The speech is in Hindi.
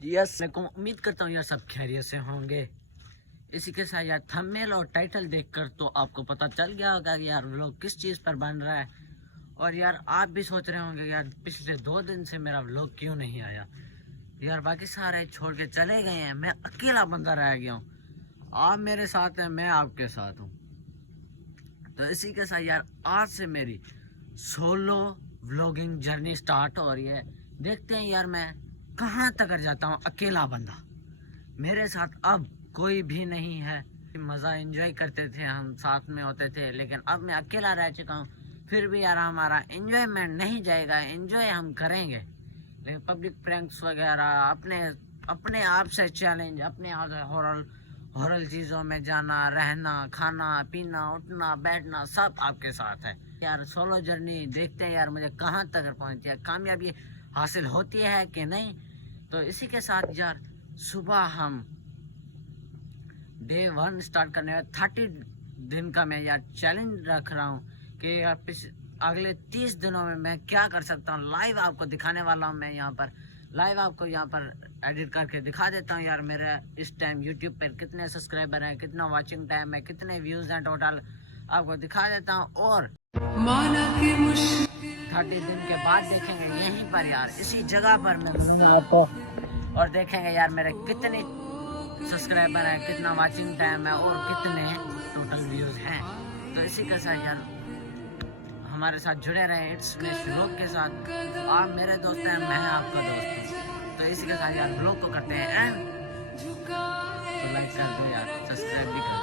यस, मैं उम्मीद करता हूँ यार सब खैरियत से होंगे। इसी के साथ यार थंबनेल और टाइटल देखकर तो आपको पता चल गया होगा कि यार व्लॉग किस चीज़ पर बन रहा है। और यार आप भी सोच रहे होंगे यार पिछले 2 दिन से मेरा व्लॉग क्यों नहीं आया। यार बाकी सारे छोड़ के चले गए हैं, मैं अकेला बंदा रह गया हूँ। आप मेरे साथ हैं, मैं आपके साथ हूँ। तो इसी के साथ यार आज से मेरी सोलो व्लॉगिंग जर्नी स्टार्ट हो रही है। देखते हैं यार मैं कहाँ तक जाता हूँ अकेला बंदा। मेरे साथ अब कोई भी नहीं है। मज़ा एंजॉय करते थे, हम साथ में होते थे, लेकिन अब मैं अकेला रह चुका हूँ। फिर भी यार हमारा एंजॉयमेंट नहीं जाएगा, एंजॉय हम करेंगे। लेकिन पब्लिक प्रैंक्स वगैरह, अपने आप से चैलेंज, अपने आप से हॉरर चीज़ों में जाना, रहना, खाना पीना, उठना बैठना सब आपके साथ है। यार सोलो जर्नी देखते हैं यार मुझे कहाँ तक पहुँचती है, कामयाबी हासिल होती है कि नहीं। तो इसी के साथ यार सुबह हम डे 1 स्टार्ट करने में 30 दिन का मैं यार चैलेंज रख रहा हूँ कि यार अगले 30 दिनों में मैं क्या कर सकता हूँ। लाइव आपको दिखाने वाला हूँ। मैं यहाँ पर लाइव आपको यहाँ पर एडिट करके दिखा देता हूँ यार मेरे इस टाइम यूट्यूब पर कितने सब्सक्राइबर हैं, कितना वॉचिंग टाइम है, कितने व्यूज़ हैं टोटल, आपको दिखा देता हूँ। और 30 दिन के बाद देखेंगे यहीं पर यार इसी जगह पर मैं मिलूंगा आपको, और देखेंगे यार मेरे कितने सब्सक्राइबर हैं, कितना वाचिंग टाइम है और कितने टोटल व्यूज़ हैं। तो इसी के साथ यार हमारे साथ जुड़े रहे इट्स व्लॉग के साथ। आप मेरे दोस्त हैं, मैं आपका दोस्त हूँ। तो इसी के साथ यार व्लॉग को करते हैं एंड तो लाइक कर दो यार, सब्सक्राइब भी कर